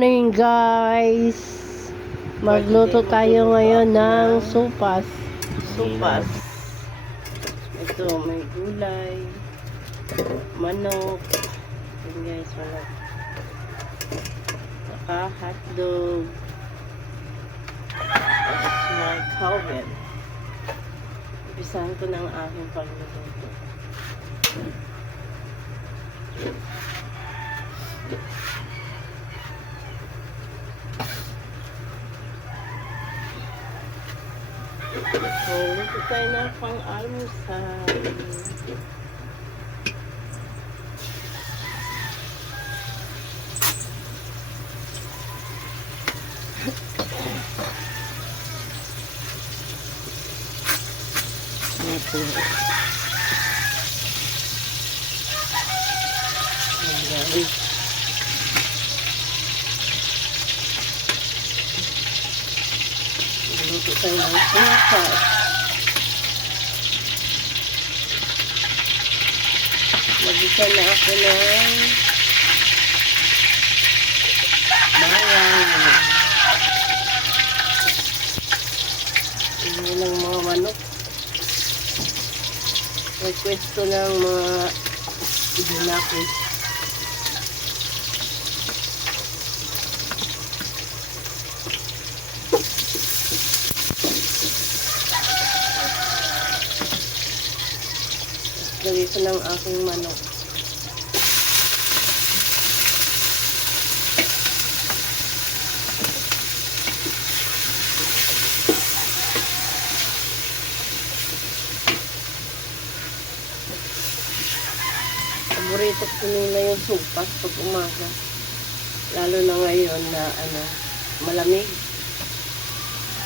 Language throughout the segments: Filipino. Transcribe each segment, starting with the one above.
morning guys. Magluto tayo ngayon ng sopas. Sopas. Ito may gulay, manok. Yan guys, manok. Saka hotdog. May coven. Umpisahan ko ng aking pagluluto. So, luto tayo na pang-almusal. Ito. Ayan. Luto tayo ng sopas. Mag-isa na ako ng bawang. Ini lang mga manok. Request ko ng mga idinaki. Lagay ko ng aking manok. Paborito ko nila yung sopas pag umaga. Lalo na ngayon na malamig.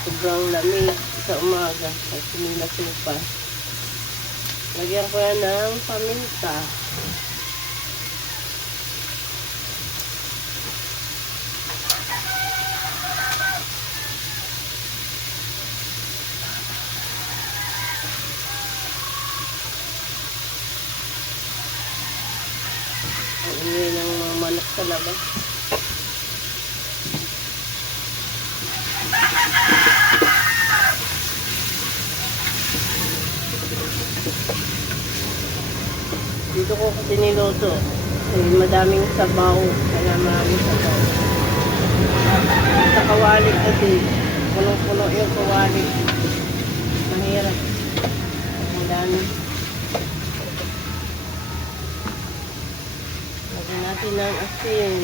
Sobrang lamig sa umaga. Kasi nila sopas. Lagyan ko yan ng paminta. Ang ingay ng mga manok sa labas. Dito ko kasi niluto. Kasi madaming sabaw. Kaya maraming sabaw. Sa kawali kasi, punong-puno yung kawali. Mahirap. Ang dami. Lagyan natin ng asin.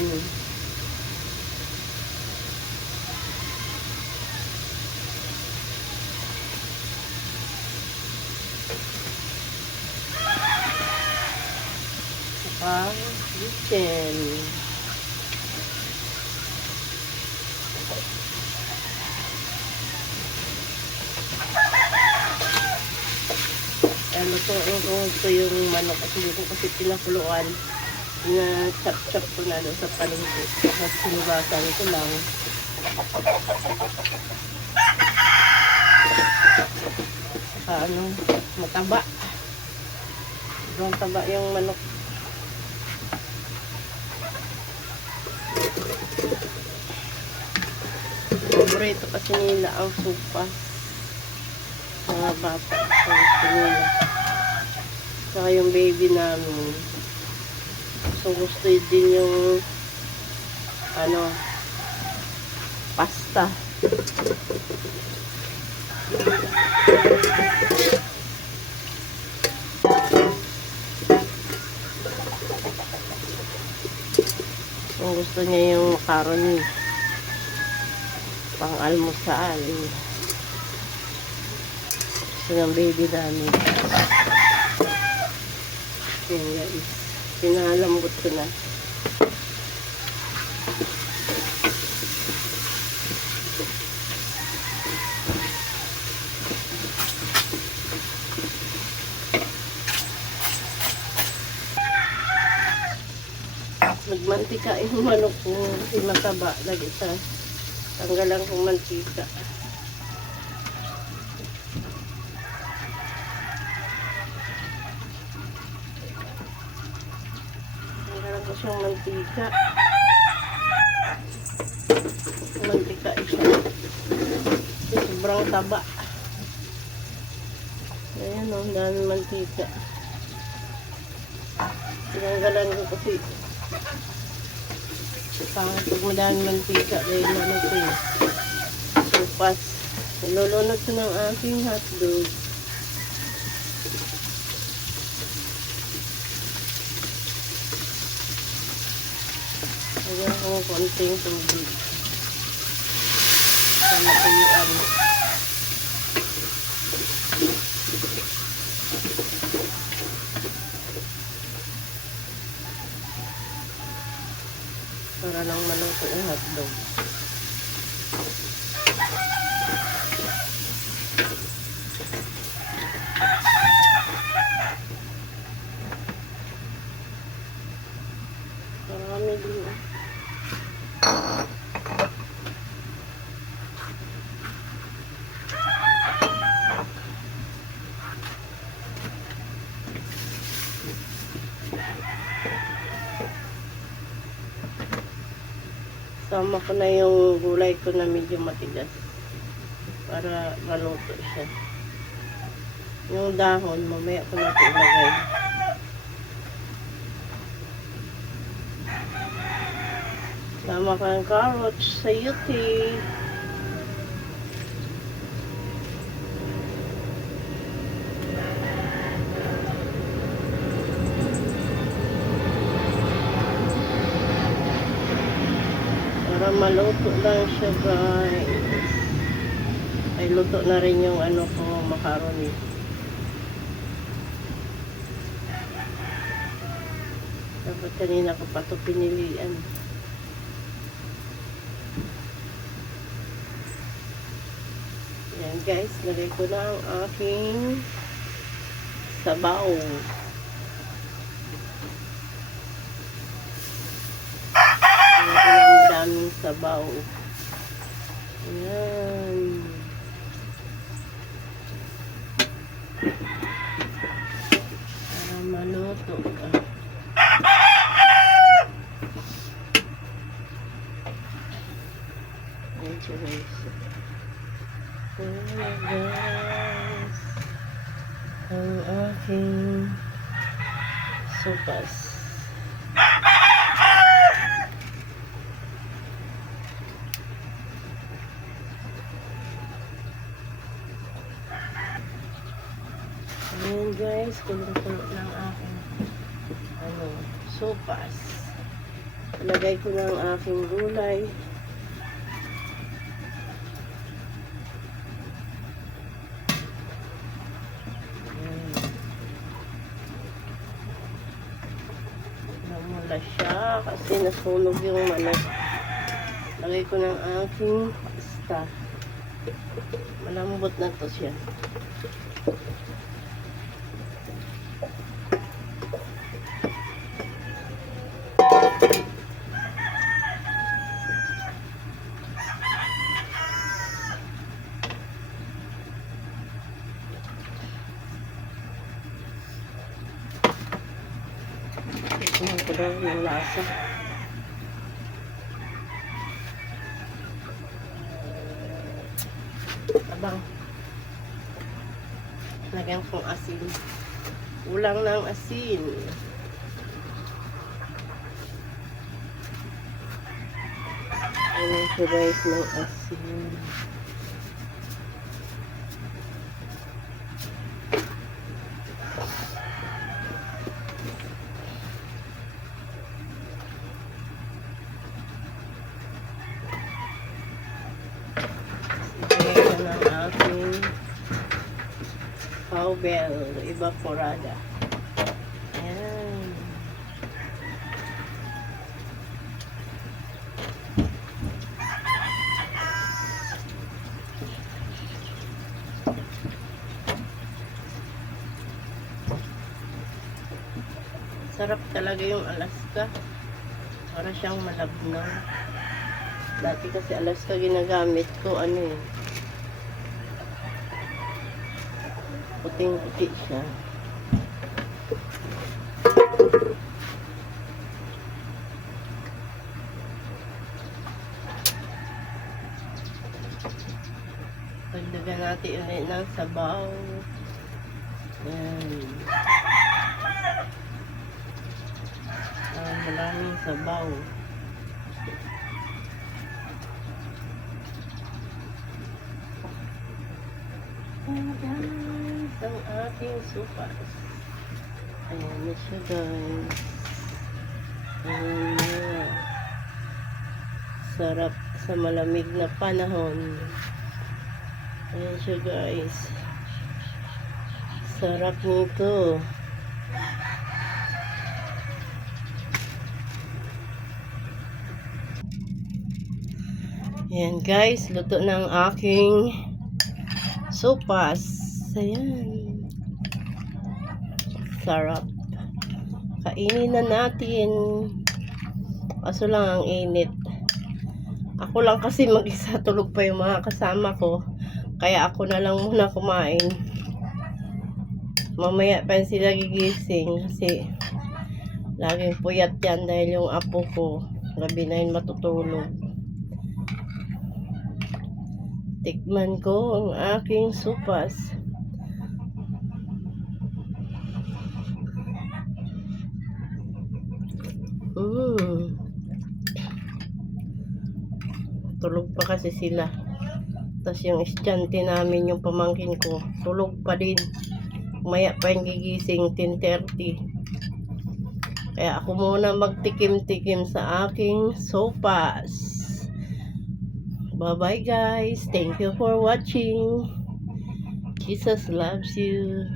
Chicken. Lutuin ko ito yung manok kasi hindi ko kasi pinakuluan. Na-chop-chop ko na doon sa palengke. Tapos sinugasan ko lang. Saka mataba. Sobrang taba yung manok. Paborito kasi nila ang sopas. Mga bata. Gusto nila. Saka yung baby namin. So gusto din yung pasta. So gusto niya yung macaroni. Pang-almusal. Gusto ng baby namin. Yan guys. Pinalambot ko na. Nagmantika yung manok ko. Kasi mataba. Lagi sa tanggalan kong mantika. Tanggalan ko siyang mantika. Mantika siya. Sobrang taba. Ayan o, dami mantika. Tinanggalan ko kasi pangit pag madami mantika dahil ano ko eh. Supas. Nilulunod ko ng aking hotdog. Lagyan ko konting tubig. Sama tuyuan. Para lang maluto yung hotdog. Marami din. Sama ko na yung gulay ko na medyo matigas para maluto siya. Yung dahon, mamaya ko na ito ilagay. Sama ko ng carrots, sayote. Para maluto lang siya, guys. Ay, luto na rin yung ano ko, macaroni. Dapat kanina ko pa ito pinilian. Yan, guys. Lagay ko na ang aking sabaw. Daming sabaw. Ayan. Para maluto ka. Ayan siya, guys. Ayan, guys. Ang aking sopas. Ayan, guys, kulong-kulo ng aking sopas. Ilagay ko ng aking gulay. Namula siya kasi nasunog yung manok. Lagay ko ng aking pasta. Malambot na to siya. Tingnan ko daw yung lasa. Abang. Lagyan kong asin. Ulang ng asin. Ayan siya, guys, ng asin. Cowbell evaporada. Ayan. Sarap talaga yung Alaska. Para siyang malabnaw. Dati kasi Alaska ginagamit ko puting-puti siya. Dagdagan natin ulit ng sabaw. Yan. Maraming sabaw. And guys, ang ating supas. Ayan na siya guys. Ayan na. Sarap sa malamig na panahon. Ayan siya guys. Sarap nito. Ayan guys, luto ng aking sopas. Ayan. Sarap. Kainin na natin. Kaso lang ang init. Ako lang kasi mag-isa, tulog pa yung mga kasama ko. Kaya ako na lang muna kumain. Mamaya pa sila gigising kasi laging puyat yan dahil yung apo ko gabi na yun matutulog. Tikman ko ang aking supas. Tulog pa kasi sila. Tapos yung estudyante namin, yung pamangkin ko, tulog pa din. Maya pa yung gigising, 10:30. Kaya ako muna magtikim-tikim sa aking sopas. Bye-bye guys. Thank you for watching. Jesus loves you.